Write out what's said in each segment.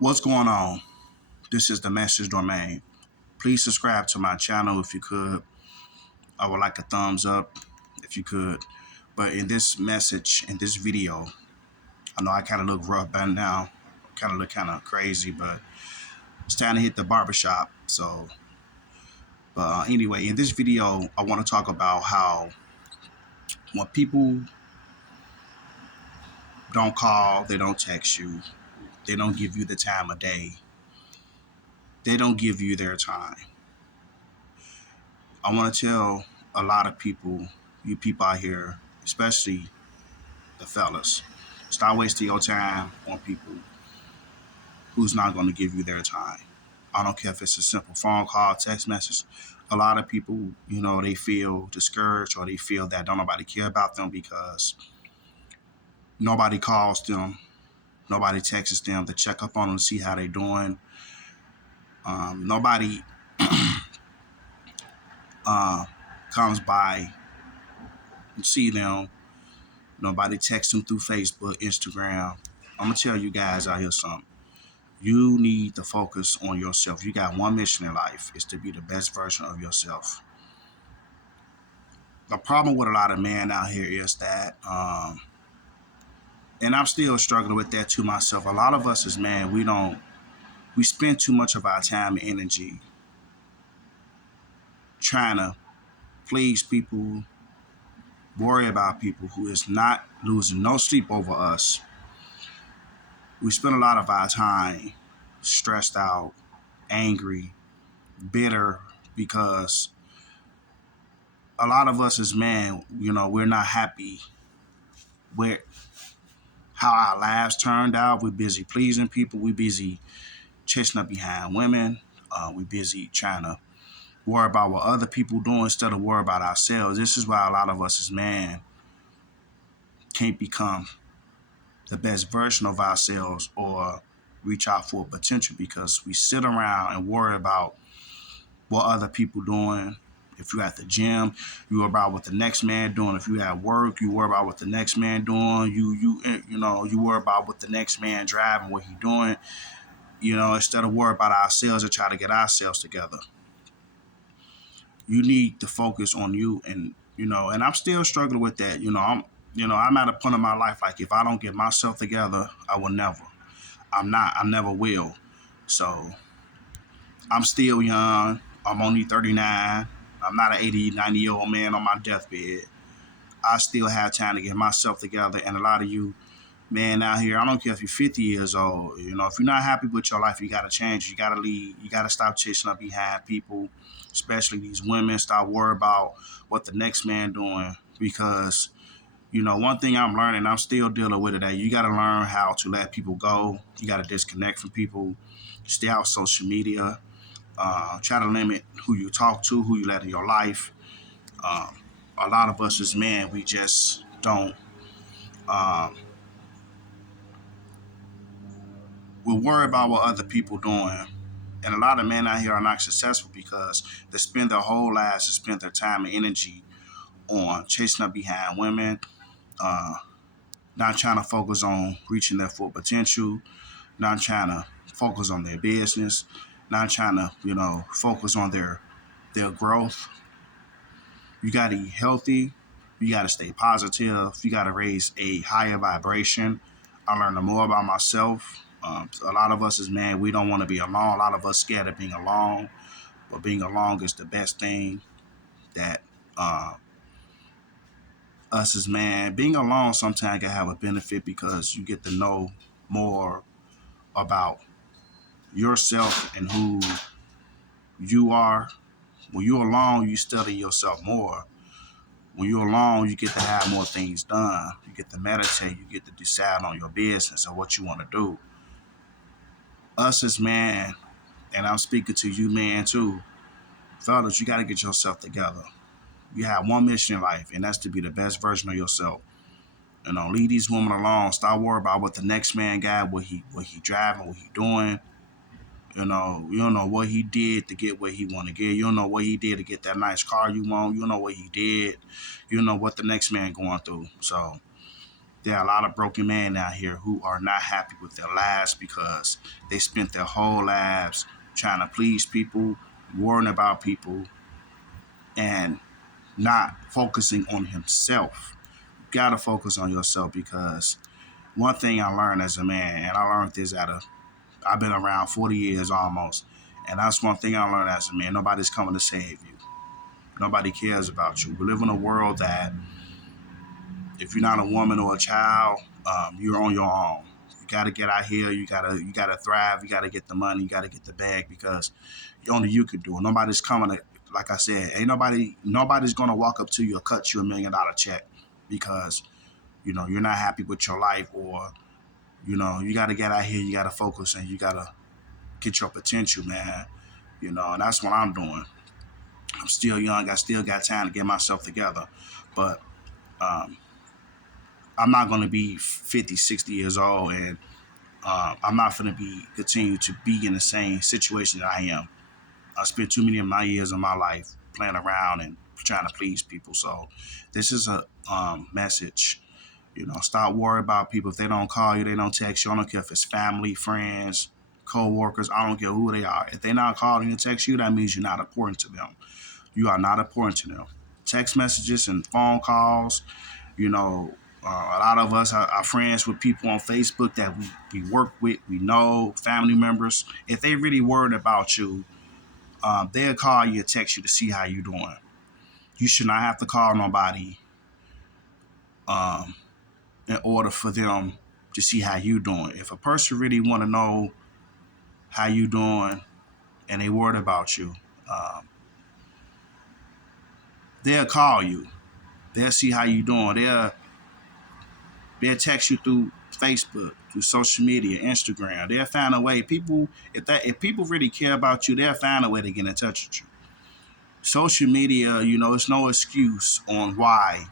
What's going on? This is the Message Domain. Please subscribe to my channel if you could. I would like a thumbs up if you could. But in this message, in this video, I know I kind of look rough by now, kind of look kind of crazy, but it's time to hit the barbershop. But anyway, in this video, I want to talk about how when people don't call, they don't text you, they don't give you the time of day, they don't give you their time. I want to tell a lot of people, you people out here, especially the fellas, stop wasting your time on people who's not going to give you their time. I don't care if it's a simple phone call, text message. A lot of people, they feel discouraged or they feel that don't nobody care about them because nobody calls them, nobody texts them to check up on them, to see how they're doing. Nobody comes by and see them. Nobody texts them through Facebook, Instagram. I'm going to tell you guys out here something. You need to focus on yourself. You got one mission in life, is to be the best version of yourself. The problem with a lot of men out here is that, and I'm still struggling with that too myself. A lot of us as men, we spend too much of our time and energy trying to please people, worry about people who is not losing no sleep over us. We spend a lot of our time stressed out, angry, bitter, because a lot of us as men, we're not happy with how our lives turned out. We're busy pleasing people. We're busy chasing up behind women. We're busy trying to worry about what other people doing instead of worry about ourselves. This is why a lot of us as men can't become the best version of ourselves or reach our full potential, because we sit around and worry about what other people doing. If you're at the gym, you worry about what the next man doing. If you at work, you worry about what the next man doing. You worry about what the next man driving, what he doing. Instead of worry about ourselves and try to get ourselves together. You need to focus on you, and I'm still struggling with that. I'm at a point in my life, like, if I don't get myself together, I will never. I never will. So I'm still young. I'm only 39. I'm not an 80, 90-year-old man on my deathbed. I still have time to get myself together. And a lot of you men out here, I don't care if you're 50 years old, if you're not happy with your life, you got to change. You got to leave. You got to stop chasing up behind people, especially these women. Stop worrying about what the next man doing, because one thing I'm learning, I'm still dealing with it, that you got to learn how to let people go. You got to disconnect from people. Stay out social media. Try to limit who you talk to, who you let in your life. A lot of us as men, we just don't. We worry about what other people doing. And a lot of men out here are not successful because they spend their whole lives, to spend their time and energy on chasing up behind women, not trying to focus on reaching their full potential, not trying to focus on their business, not trying to, focus on their growth. You got to eat healthy. You got to stay positive. You got to raise a higher vibration. I learned more about myself. A lot of us as men, we don't want to be alone. A lot of us scared of being alone. But being alone is the best thing that us as men. Being alone sometimes can have a benefit because you get to know more about yourself and who you are. When you're alone, you study yourself more. When you're alone, you get to have more things done. You get to meditate. You get to decide on your business or what you want to do. Us as men, and I'm speaking to you, man, too. Fellas, you got to get yourself together. You have one mission in life, and that's to be the best version of yourself. Leave these women alone. Stop worrying about what the next man got, what he driving, what he doing. You don't know what he did to get what he want to get. You don't know what he did to get that nice car you want. You don't know what he did. You don't know what the next man going through. So There are a lot of broken men out here who are not happy with their lives because they spent their whole lives trying to please people, worrying about people, and not focusing on himself. You gotta focus on yourself, because one thing I learned as a man, and I learned this I've been around 40 years almost, and that's one thing I learned as a man. Nobody's coming to save you. Nobody cares about you. We live in a world that if you're not a woman or a child, you're on your own. You gotta get out here. You gotta thrive. You gotta get the money. You gotta get the bag, because only you can do it. Nobody's coming to, like I said, nobody's gonna walk up to you or cut you $1 million check because you're not happy with your life, or you gotta get out here. You gotta focus, and you gotta get your potential, man. And that's what I'm doing. I'm still young. I still got time to get myself together, but um, I'm not going to be 50, 60 years old, and I'm not going to continue to be in the same situation that I am. I spent too many of my years of my life playing around and trying to please people. So this is a message. Stop worrying about people. If they don't call you, they don't text you. I don't care if it's family, friends, co-workers. I don't care who they are. If they're not calling and text you, that means you're not important to them. You are not important to them. Text messages and phone calls, a lot of us are friends with people on Facebook that we work with, we know, family members. If they really worried about you, they'll call you or text you to see how you doing. You should not have to call nobody um, in order for them to see how you doing. If a person really want to know how you doing and they worried about you, they'll call you. They'll see how you doing. They'll text you through Facebook, through social media, Instagram. They'll find a way. If people really care about you, they'll find a way to get in touch with you. Social media, it's no excuse on why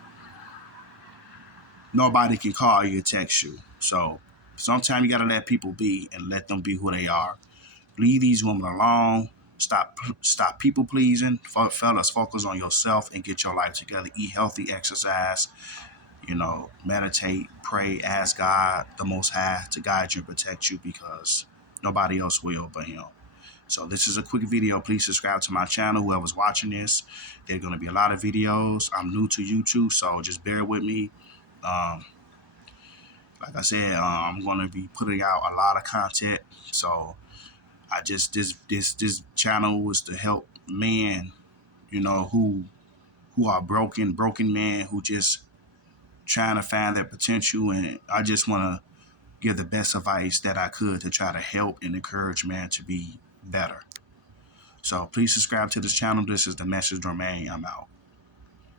nobody can call you or text you. So sometimes you gotta let people be and let them be who they are. Leave these women alone. Stop people pleasing. Fellas, focus on yourself and get your life together. Eat healthy, exercise. Meditate, pray, ask God, the Most High, to guide you and protect you, because nobody else will but Him. So this is a quick video. Please subscribe to my channel, whoever's watching this. There are going to be a lot of videos. I'm new to YouTube, so just bear with me. Like I said, I'm going to be putting out a lot of content. So this channel was to help men, who are broken men who just trying to find their potential, and I just want to give the best advice that I could to try to help and encourage man to be better. So please subscribe to this channel. This is The Message Romain. I'm out.